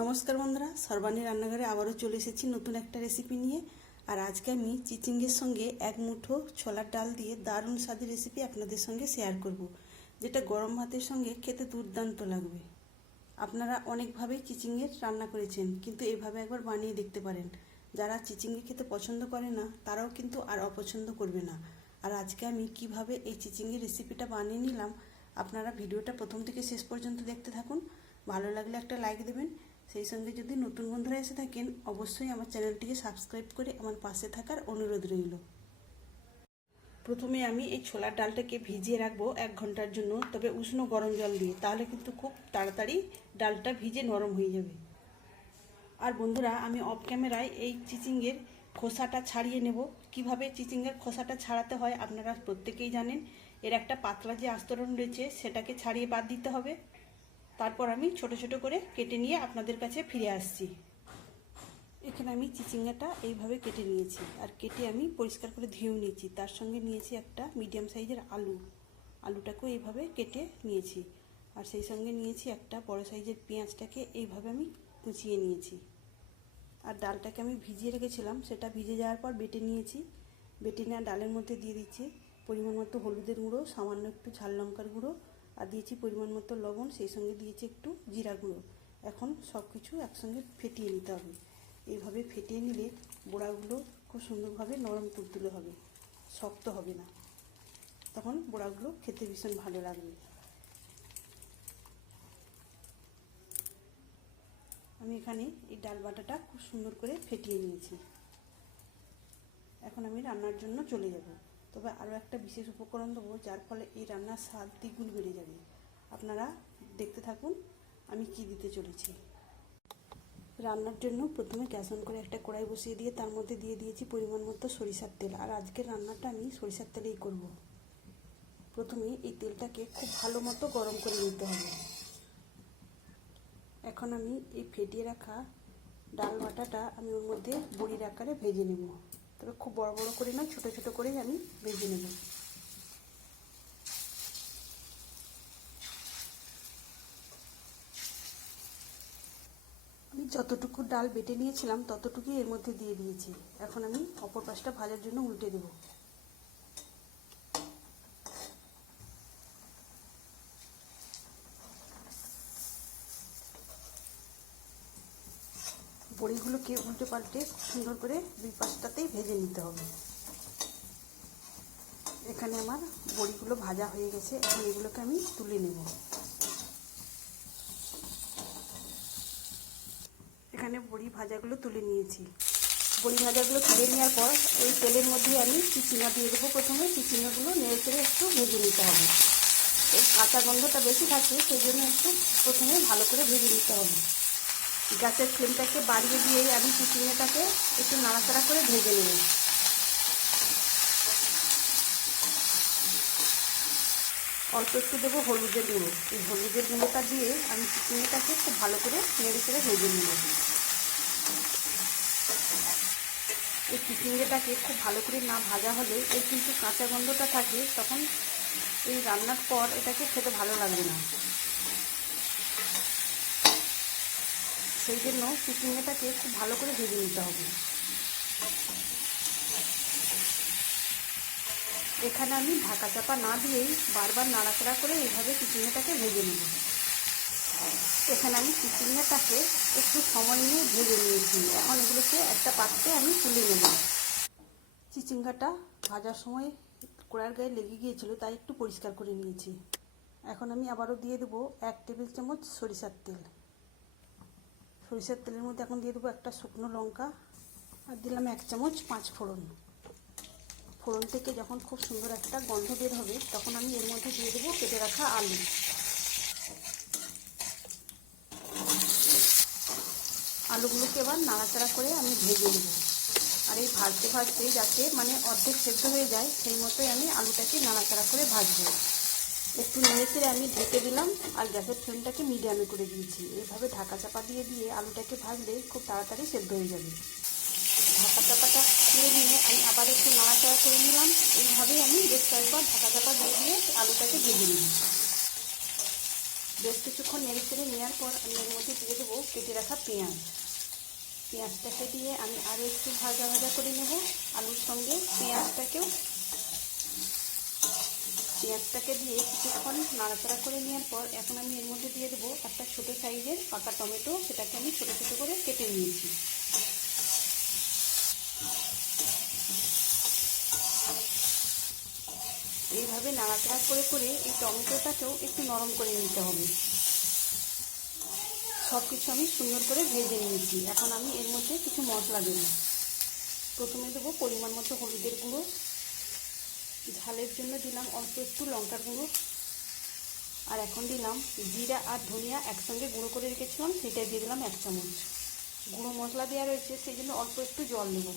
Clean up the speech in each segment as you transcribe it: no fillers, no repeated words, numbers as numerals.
নমস্কার বন্ধুরা, সর্বাণী রান্নাঘরে আবারও চলে এসেছি নতুন একটা রেসিপি নিয়ে। আর আজকে আমি চিচিঙ্গের সঙ্গে এক মুঠো ছোলার ডাল দিয়ে দারুণ স্বাদের রেসিপি আপনাদের সঙ্গে শেয়ার করব, যেটা গরম ভাতের সঙ্গে খেতে দুর্দান্ত লাগবে। আপনারা অনেকভাবেই চিচিঙ্গের রান্না করেছেন, কিন্তু এভাবে একবার বানিয়ে দেখতে পারেন। যারা চিচিঙ্গে খেতে পছন্দ করে না তারাও কিন্তু আর অপছন্দ করবে না। আর আজকে আমি কিভাবে এই চিচিঙ্গের রেসিপিটা বানিয়ে নিলাম, আপনারা ভিডিওটা প্রথম থেকে শেষ পর্যন্ত দেখতে থাকুন। ভালো লাগলে একটা লাইক দেবেন। সেই সঙ্গে যদি নতুন বন্ধুরা এসে থাকেন, অবশ্যই আমার চ্যানেলটিকে সাবস্ক্রাইব করে আমার পাশে থাকার অনুরোধ রইল। প্রথমে আমি এই ছোলার ডালটাকে ভিজিয়ে রাখবো 1 ঘন্টার জন্য, তবে উষ্ণ গরম জল দিয়ে, তাহলে কিন্তু খুব তাড়াতাড়ি ডালটা ভিজে নরম হয়ে যাবে। আর বন্ধুরা, আমি অফ ক্যামেরায় এই চিচিঙ্গের খোসাটা ছাড়িয়ে নেব। কিভাবে চিচিঙ্গের খোসাটা ছাড়াতে হয় আপনারা প্রত্যেকেই জানেন। এর একটা পাতলা যে আস্তরণ রয়েছে সেটাকে ছাড়িয়ে বাদ দিতে হবে। তারপর আমি ছোট ছোট করে কেটে নিয়ে আপনাদের কাছে ফিরে আসছি। এখানে আমি চিচিঙ্গাটা এইভাবে কেটে নিয়েছি, আর কেটে আমি পরিষ্কার করে ধুয়েও নিয়েছি। তার সঙ্গে নিয়েছি একটা মিডিয়াম সাইজের আলুটাকেও এইভাবে কেটে নিয়েছি। আর সেই সঙ্গে নিয়েছি একটা বড় সাইজের পেঁয়াজটাকে এইভাবে আমি কুচিয়ে নিয়েছি। আর ডালটাকে আমি ভিজিয়ে রেখেছিলাম, সেটা ভিজে যাওয়ার পর বেটে নিয়েছি। বেটে নেওয়া ডালের মধ্যে দিয়ে দিচ্ছি পরিমাণ মতো হলুদের গুঁড়ো, সামান্য একটু ঝাল লঙ্কার গুঁড়ো, আর দিয়েছি পরিমাণ মতো লবণ, সেই সঙ্গে দিয়েছি একটু জিরা গুঁড়ো। এখন সব কিছু একসঙ্গে ফেটিয়ে নিতে হবে। এইভাবে ফেটিয়ে নিলে বড়াগুলো খুব সুন্দরভাবে নরম তুলতুলে হবে, শক্ত হবে না। তখন বড়াগুলো খেতে ভীষণ ভালো লাগবে। আমি এখানে এই ডাল বাটাটা খুব সুন্দর করে ফেটিয়ে নিয়েছি। এখন আমি রান্নার জন্য চলে যাব। তবে আরও একটা বিশেষ উপকরণ দেবো, যার ফলে এই রান্নার স্বাদ দ্বিগুণ বেড়ে যাবে। আপনারা দেখতে থাকুন আমি কি দিতে চলেছি। রান্নার জন্য প্রথমে গ্যাস অন করে একটা কড়াই বসিয়ে দিয়ে তার মধ্যে দিয়ে দিয়েছি পরিমাণ মতো সরিষার তেল। আর আজকের রান্নাটা আমি সরিষার তেলেই করব। প্রথমে এই তেলটাকে খুব ভালো মতো গরম করে নিতে হবে। এখন আমি এই ফেটিয়ে রাখা ডাল বাটাটা আমি ওর মধ্যে বড়ির আকারে ভেজে নেব। তবে খুব বড় বড় করে না, ছোট ছোট করেই আমি ভেজে নেব। আমি যতটুকু ডাল বেটে নিয়েছিলাম ততটুকুই এর মধ্যে দিয়ে দিয়েছি। এখন আমি অপর পাশটা ভাজার জন্য উল্টে দেব। বড়িগুলোকে উল্টে পাল্টে সুন্দর করে দুই পাশটাতেই ভেজে নিতে হবে। এখানে আমার বড়িগুলো ভাজা হয়ে গেছে। এখন এগুলোকে আমি তুলে নেব। এখানে বড়ি ভাজাগুলো তুলে নিয়েছি। বড়ি ভাজাগুলো তুলে নেওয়ার পর ওই তেলের মধ্যে আমি চিচিঙ্গা দিয়ে দেবো। প্রথমে চিচিঙ্গাগুলো নেড়ে চেড়ে একটু ভেজে নিতে হবে। এর কাঁচা গন্ধটা বেশি থাকে, সেই জন্য একটু প্রথমে ভালো করে ভেজে নিতে হবে। গ্যাসের ফ্লেমটাকে বাড়িয়ে দিয়ে আমি চিচিঙ্গাটাকে একটু নাড়াচাড়া করে ভেজে নেব। অল্প একটু দেবো হলুদের গুঁড়ো। এই হলুদের গুঁড়োটা দিয়ে আমি চিচিঙ্গাটাকে খুব ভালো করে নেড়ে চেড়ে ভেজে নেব। এই চিচিঙ্গাটাকে খুব ভালো করে না ভাজা হলে এর কিন্তু কাঁচা গন্ধটা থাকে, তখন এই রান্নার পর এটাকে খেতে ভালো লাগবে না। সেই জন্য চিচিঙ্গাটাকে খুব ভালো করে ভেজে নিতে হবে। এখানে আমি ঢাকা চাপা না দিয়েই বারবার নাড়াচাড়া করে এইভাবে চিচিঙ্গাটাকে ভেজে নেব। এখানে আমি চিচিঙ্গাটাকে একটু সময় নিয়ে ভেজে নিয়েছি। এখন এগুলোকে একটা পাত্রে আমি তুলে নেব। চিচিঙ্গাটা ভাজার সময় কড়ার গায়ে লেগে গিয়েছিল, তাই একটু পরিষ্কার করে নিয়েছি। এখন আমি আবারও দিয়ে দেবো 1 টেবিল চামচ সরিষার তেল। সরিষার তেলের মধ্যে এখন দিয়ে দেবো একটা শুকনো লঙ্কা, আর দিলাম 1 চামচ 5 ফোড়ন। ফোড়ন থেকে যখন খুব সুন্দর একটা গন্ধ বের হবে, তখন আমি এর মধ্যে দিয়ে দেবো কেটে রাখা আলু। আলুগুলোকে এবার নাড়াচাড়া করে আমি ভেজে নেব। আর এই ভাজতে ভাজতে যাতে অর্ধেক সেদ্ধ হয়ে যায়, সেই মতোই আমি আলুটাকে নাড়াচাড়া করে ভাজবো। একটু নেড়ে চেড়ে আমি ঢেকে দিলাম, আর গ্যাসের ফ্লেমটাকে মিডিয়ামে করে দিয়েছি। এইভাবে ঢাকা চাপা দিয়ে দিয়ে আলুটাকে ভাজলে খুব তাড়াতাড়ি সেদ্ধ হয়ে যাবে। ঢাকা চাপাটা খুলে নিয়ে আমি আবার একটু নাড়াচাড়া করে নিলাম। এইভাবেই আমি বেশ কয়েকবার ঢাকা চাপা দিয়ে দিয়ে আলুটাকে ভেজে নিই। বেশ কিছুক্ষণ নেড়ে চেড়ে নেওয়ার পর আমি এর মধ্যে দিয়ে দেবো কেটে রাখা পেঁয়াজ। পেঁয়াজটাকে দিয়ে আমি আরও একটু ভাজা ভাজা করে নেব আলুর সঙ্গে পেঁয়াজটাকেও। পেঁয়াজটাকে দিয়ে কিছুক্ষণ নাড়াচাড়া করে নেওয়ার পর এখন আমি এর মধ্যে দিয়ে দেবো একটা ছোটো সাইজের পাকা টমেটো, সেটাকে আমি ছোটো ছোটো করে কেটে নিয়েছি। এইভাবে নাড়াচাড়া করে করে এই টমেটোটাকেও একটু নরম করে নিতে হবে। সব কিছু আমি সুন্দর করে ভেজে নিয়েছি। এখন আমি এর মধ্যে কিছু মশলা দেবো। প্রথমে দেবো পরিমাণ মতো হলুদের গুঁড়ো, ঝালের জন্য দিলাম অল্প একটু লঙ্কার গুঁড়ো, আর এখন দিলাম জিরা আর ধনিয়া একসঙ্গে গুঁড়ো করে রেখেছিলাম, সেটা দিয়ে দিলাম 1 চামচ। গুঁড়ো মশলা দেওয়া রয়েছে সেই জন্য অল্প একটু জল দেবো।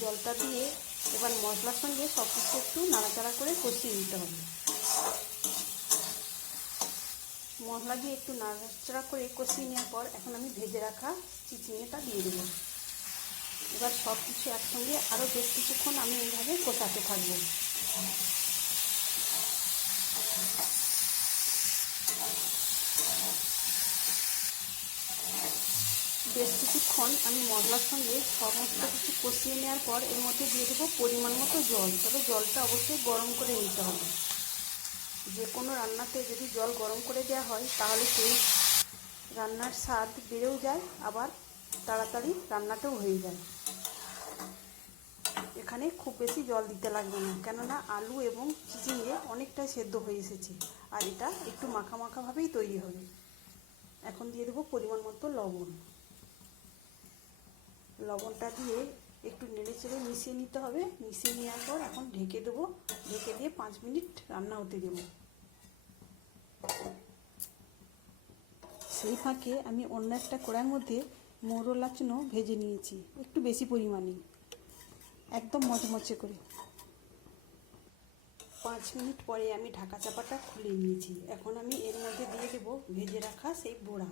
জলটা দিয়ে এবার মশলার সঙ্গে সব কিছু একটু নাড়াচাড়া করে কষিয়ে নিতে হবে। মশলা দিয়ে একটু নাড়াচাড়া করে কষিয়ে নেওয়ার পর এখন আমি ভেজে রাখা চিচিঙ্গাটা দিয়ে দেবো। এবার সব কিছু একসঙ্গে আরও বেশ কিছুক্ষণ আমি এইভাবে কষাতে থাকবো। বেশ কিছুক্ষণ আমি মশলার সঙ্গে সমস্ত কিছু কষিয়ে নেওয়ার পর এর মধ্যে দিয়ে দেবো পরিমাণ মতো জল। তবে জলটা অবশ্যই গরম করে নিতে হবে। যে কোনো রান্নাতে যদি জল গরম করে দেওয়া হয় তাহলে সেই রান্নার স্বাদ বেড়েও যায়, আবার তাড়াতাড়ি রান্নাটাও হয়ে যায়। এখানে খুব বেশি জল দিতে লাগবে না, কেননা আলু এবং চিচিঙ্গে অনেকটাই সেদ্ধ হয়ে এসেছে, আর এটা একটু মাখা মাখাভাবেই তৈরি হবে। এখন দিয়ে দেবো পরিমাণ মতো লবণ। লবণটা দিয়ে একটু নেড়ে চেড়ে মিশিয়ে নিতে হবে। মিশিয়ে নেওয়ার পর এখন ঢেকে দেবো। ঢেকে দিয়ে 5 মিনিট রান্না হতে দেবো। সেই ফাঁকে আমি অন্য একটা কড়াইয়ের মধ্যে মৌরলা চুনো ভেজে নিয়েছি, একটু বেশি পরিমাণে, একদম মচমচে করে। 5 মিনিট পরে আমি ঢাকা চাপাটা খুলে নিয়েছি। এখন আমি এর মধ্যে দিয়ে দেবো ভেজে রাখা সেই বড়া,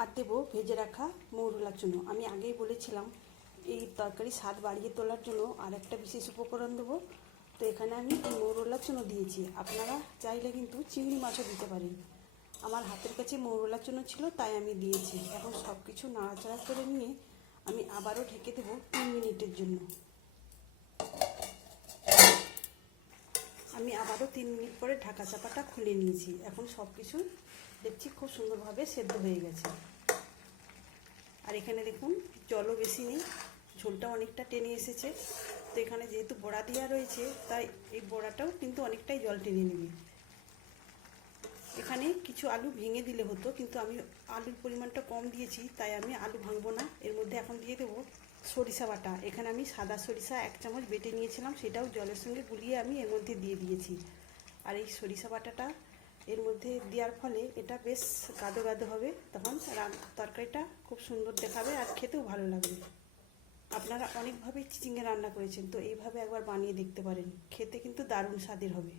আর দেবো ভেজে রাখা মৌরলা চুনো। আমি আগেই বলেছিলাম এই তরকারি স্বাদ বাড়িয়ে তোলার জন্য আর একটা বিশেষ উপকরণ দেবো। তো এখানে আমি এই মৌরলা চুনো দিয়েছি, আপনারা চাইলে কিন্তু চিংড়ি মাছও দিতে পারেন। আমার হাতের কাছে মৌরলা চুনো ছিল তাই আমি দিয়েছি। এখন সব কিছু নাড়াচাড়া করে নিয়ে আমি আবারও ঢেকে দেবো 3 মিনিটের জন্য। আমি আবারও 3 মিনিট পরে ঢাকা চাপাটা খুলে নিয়েছি। এখন সব কিছু দেখছি খুব সুন্দরভাবে সেদ্ধ হয়ে গেছে। আর এখানে দেখুন জলও বেশি নেই, ঝোলটা অনেকটা টেনে এসেছে। তো এখানে যেহেতু বড়া দেওয়া রয়েছে তাই এই বড়াটাও কিন্তু অনেকটাই জল টেনে নেবে। এখানে কিছু আলু ভেঙে দিলে হতো, কিন্তু আমি আলুর পরিমাণটা কম দিয়েছি তাই আমি আলু ভাঙবো না। এর মধ্যে এখন দিয়ে দেবো সরিষা বাটা। এখানে আমি সাদা সরিষা 1 চামচ বেটে নিয়েছিলাম, সেটাও জলের সঙ্গে গুলিয়ে আমি এর মধ্যে দিয়ে দিয়েছি। আর এই সরিষা বাটাটা এর মধ্যে দেওয়ার ফলে এটা বেশ গাদো গাদো হবে, তখন তরকারিটা খুব সুন্দর দেখাবে আর খেতেও ভালো লাগবে। আপনারা অনেকভাবে চিচিঙ্গা রান্না করেছেন, তো এইভাবে একবার বানিয়ে দেখতে পারেন, খেতে কিন্তু দারুণ স্বাদের হবে।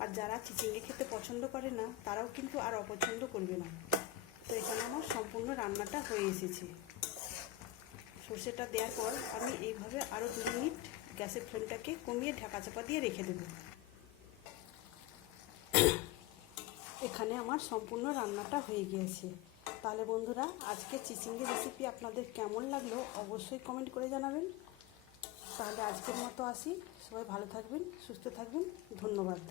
আর যারা চিচিঙ্গে খেতে পছন্দ করে না তারাও কিন্তু আর অপছন্দ করবে না। তো এখানে আমার সম্পূর্ণ রান্নাটা হয়ে এসেছে। সর্ষেটা দেওয়ার পর আমি এইভাবে আরও 2 মিনিট গ্যাসের ফ্লেমটাকে কমিয়ে ঢাকা চাপা দিয়ে রেখে দেব। এখানে আমার সম্পূর্ণ রান্নাটা হয়ে গিয়েছে। তাহলে বন্ধুরা, আজকে চিচিঙ্গে রেসিপি আপনাদের কেমন লাগলো অবশ্যই কমেন্ট করে জানাবেন। তাহলে আজকের মতো আসি, সবাই ভালো থাকবেন, সুস্থ থাকবেন, ধন্যবাদ।